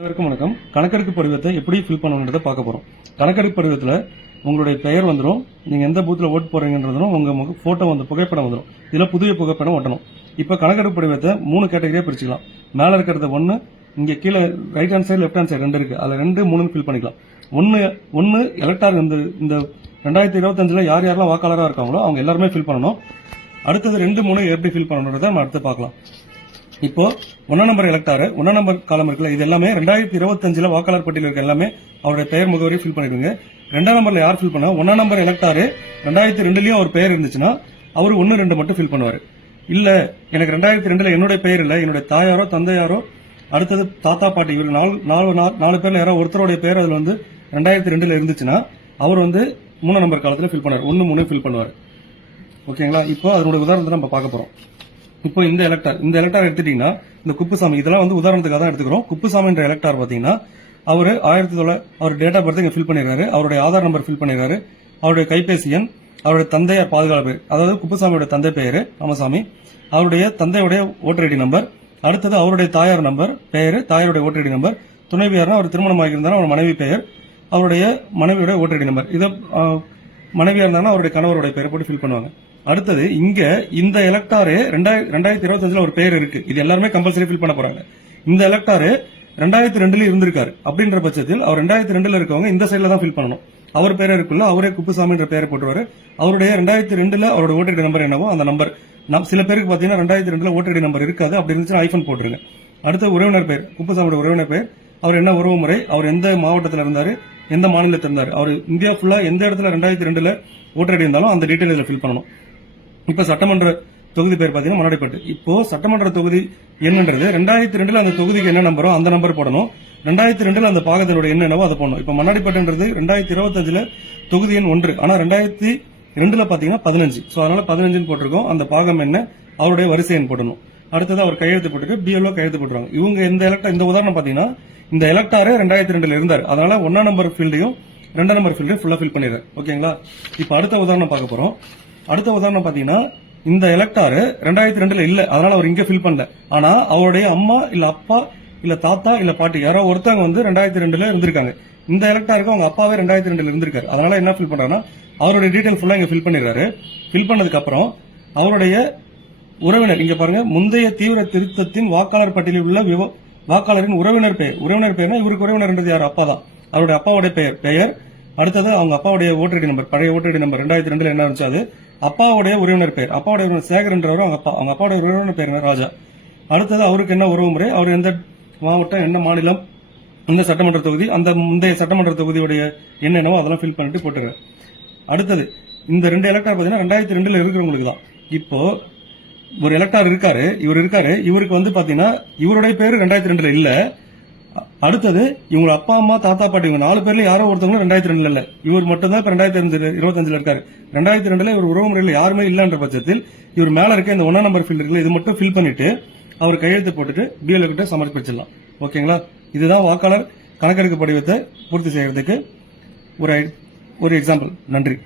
அனைவருக்கும் வணக்கம். கணக்கெடுப்பு படிவத்தை எப்படி ஃபில் பண்ணணுன்றதை பார்க்க போறோம். கணக்கெடுப்பு படிவத்தில் உங்களுடைய பெயர் வந்துடும், நீங்க எந்த பூத்தில் ஓட்டு போறீங்கன்றதும் உங்க போட்டோ வந்து புகைப்படம் வந்துடும். இதுல புதிய புகைப்படம் ஒட்டணும். இப்ப கணக்கெடுப்பு படிவத்தை 3 கேட்டகரியா பிரிச்சுக்கலாம். மேல இருக்கிறது 1, இங்க கீழே right hand side left hand side 2 இருக்கு. அதுல 2, 3 ஃபில் பண்ணிக்கலாம். ஒன்னு எலக்டார் இந்த 2025 யார் யாரெல்லாம் வாக்காளராக இருக்காங்களோ அவங்க எல்லாருமே ஃபில் பண்ணணும். அடுத்தது 2, 3 எப்படி ஃபில் பண்ணணுன்றதை நம்ம அடுத்து பார்க்கலாம். இப்போ 1 நம்பர் எலக்டாரு 1 நம்பர் காலம் இருக்குல்ல, இது எல்லாமே 2025 வாக்காளர் பட்டியல் இருக்க எல்லாமே அவருடைய பெயர் முகவரி ஃபில் பண்ணிடுங்க. 2ஆம் நம்பர்ல யார் ஃபில் பண்ணா 1 நம்பர் எலக்டாரு 2002லயும் அவர் பெயர் இருந்துச்சுன்னா அவர் 1, 2 மட்டும் ஃபில் பண்ணுவாரு. இல்ல எனக்கு 2002ல என்னுடைய பெயர் இல்ல, என்னுடைய தாயாரோ தந்தையாரோ அடுத்தது தாத்தா பாட்டி இவர் 4 பேர்ல யாரோ ஒருத்தருடைய பெயர் அதுல 2002ல இருந்துச்சுன்னா அவர் 3 நம்பர் காலத்துல ஃபில் பண்ணுவார். 1, 3 ஃபில் பண்ணுவார். ஓகேங்களா? இப்போ அதனுடைய உதாரணத்தை நம்ம பார்க்க போறோம். இப்போ இந்த எலக்டார் எடுத்துட்டீங்கன்னா இந்த குப்புசாமி இதெல்லாம் உதாரணத்துக்காக தான் எடுத்துக்கிறோம். குப்புசாமின்ற எலக்டார் பாத்தீங்கன்னா அவர் அவர் டேட் ஆஃப் பர்த் இங்க ஃபில் பண்ணிடுறாரு, அவருடைய ஆதார் நம்பர் ஃபில் பண்ணிடுறாரு, அவருடைய கைபேசி எண், அவருடைய தந்தையார் பாதுகாப்பு பேர், அதாவது குப்புசாமியோட தந்தை பெயரு ராமசாமி, அவருடைய தந்தையுடைய ஓட்டர் ஐடி நம்பர், அடுத்தது அவருடைய தாயார் நம்பர் பெயரு, தாயாருடைய ஓட்டர் ஐடி நம்பர், துணைவியார்னா அவர் திருமணம் ஆகியிருந்தாலும் அவர் மனைவி பெயர், அவருடைய மனைவியுடைய ஓட்டர் ஐடி நம்பர், இதை மனைவியா இருந்தாலும் அவருடைய கணவருடைய பெயரை போட்டு ஃபில் பண்ணுவாங்க. அடுத்தது இங்க இந்த எலக்டாரு 2025 ஒரு பெயர் இருக்கு, இது எல்லாருமே கம்பல்சரி ஃபில் பண்ண போறாங்க. இந்த எலக்டாரு 2002ல இருந்திருக்காரு அப்படின்ற பட்சத்தில் அவர் 2002ல இருக்கவங்க இந்த சைட்ல தான் ஃபில் பண்ணணும். அவர் பேர் இருக்குல்ல, அவரே குப்புசாமின்ற பெயரை போட்டுருவாரு. அவருடைய 2002ல அவரோட ஓட்டர் ஐடி நம்பர் என்னவோ அந்த நம்பர் சில பேருக்கு பாத்தீங்கன்னா 2002ல ஓட்டர் ஐடி நம்பர் இருக்காது, அப்படி இருந்துச்சுன்னா ஐபன் போட்டுருங்க. அடுத்த உறவினர் பெயர், குப்புசாமியோட உறவினர் பெயர், அவர் என்ன உறவு முறை, அவர் எந்த மாவட்டத்தில் இருந்தாரு, எந்த மாநிலத்தில் இருந்தாரு, அவர் இந்தியா ஃபுல்லா எந்த இடத்துல 2002ல ஓட்டர் ஐடி இருந்தாலும் அந்த டீடைல் இதுல ஃபில் பண்ணணும். இப்ப சட்டமன்ற தொகுதி பேர் பாத்தீங்கன்னா மண்ணாடிப்பட்டு. இப்போ சட்டமன்ற தொகுதி என்னன்றது 2002ல அந்த தொகுதிக்கு என்ன நம்பரோ அந்த நம்பர் போடணும். 2002ல அந்த பாகத்தினோட என்னவோ அதை போடணும். இப்ப மண்ணாடிப்பட்டுன்றது 2025 தொகுதி எண் 1, ஆனா 2002ல பாத்தீங்கன்னா 15, சோ அதனால 15 போட்டிருக்கோம். அந்த பாகம் என்ன, அவருடைய வரிசை எண் போடணும். அடுத்தது அவர் கையெழுத்து போட்டுட்டு பிஎல்ஓ கையெழுத்து போட்டுருவாங்க. இவங்க இந்த உதாரணம் பாத்தீங்கன்னா இந்த எலக்டாரு 2002ல இருந்தாரு, அதனால 1ஆம் நம்பர் ஃபீல்டையும் 2ஆம் நம்பர் ஃபீல்டையும் ஃபுல்லா ஃபில் பண்ணிடுறேன். ஓகேங்களா? இப்ப அடுத்த உதாரணம் பார்க்க போறோம். அடுத்த உதாரணம் பாத்தீங்கன்னா இந்த எலக்டாரு 2002ல இல்ல, அதனால அவர் இங்க ஃபில் பண்ணல. ஆனா அவருடைய அம்மா இல்ல அப்பா இல்ல தாத்தா இல்ல பாட்டி யாரோ ஒருத்தவங்க 2002ல இருந்திருக்காங்க. இந்த எலக்டாருக்கு அவங்க அப்பாவே 2002ல இருந்திருக்காரு, அதனால என்ன ஃபில் பண்றாருன்னா அவருடைய டீடைல் ஃபுல்லா இங்க ஃபில் பண்ணிடுறாரு. ஃபில் பண்ணதுக்கு அப்புறம் அவருடைய உறவினர் இங்க பாருங்க, முந்தைய தீவிர திருத்தத்தின் வாக்காளர் பட்டியலில் உள்ள வாக்காளரின் உறவினர் பெயர்னா இவருக்கு உறவினர் யார், அப்பா தான். அவருடைய அப்பாவுடைய பெயர், அடுத்தது அவங்க அப்பாவுடைய ஓட்டர் ஐடி நம்பர், பழைய ஓட்டர் ஐடி நம்பர் 2002ல என்ன இருந்துச்சு அது, அப்பாவுடைய உறவினர் பெயர், அப்பாவுடைய உறவினர் சேகர்ன்றவர் அவங்க அப்பாவுடைய உறவினர் பெயர் ராஜா. அடுத்தது அவருக்கு என்ன உறவு முறை, அவர் எந்த மாவட்டம், என்ன மாநிலம், இந்த சட்டமன்ற தொகுதி, அந்த முந்தைய சட்டமன்ற தொகுதியுடைய என்னவோ அதெல்லாம் ஃபில் பண்ணிட்டு போட்டுருக்காரு. அடுத்தது இந்த 2 எலக்டார் பாத்தீங்கன்னா 2002ல இருக்கிறவங்களுக்கு தான். இப்போ ஒரு எலக்டார் இருக்காரு, இவருக்கு பாத்தீங்கன்னா இவருடைய பேரு 2002ல இல்ல. அடுத்தது இவங்க அப்பா அம்மா தாத்தா பாட்டி இவங்க 4 பேர்ல யாரோ ஒருத்தவங்க 2002ல இல்ல, இவர் மட்டும் தான் இப்ப 2025 இருக்காரு. 2002ல இவர் உறவு முறையில் யாருமே இல்லன்ற பட்சத்தில் இவர் மேல இருக்க இந்த 1ஆம் நம்பர் ஃபீல்ட் இருக்குல்ல, இது மட்டும் ஃபில் பண்ணிட்டு அவர் கையெழுத்து போட்டுட்டு பிஎல்ஓ கிட்ட சமர்ப்பிச்சிடலாம். ஓகேங்களா? இதுதான் வாக்காளர் கணக்கெடுப்பு படிவத்தை பூர்த்தி செய்யறதுக்கு ஒரு எக்ஸாம்பிள். நன்றி.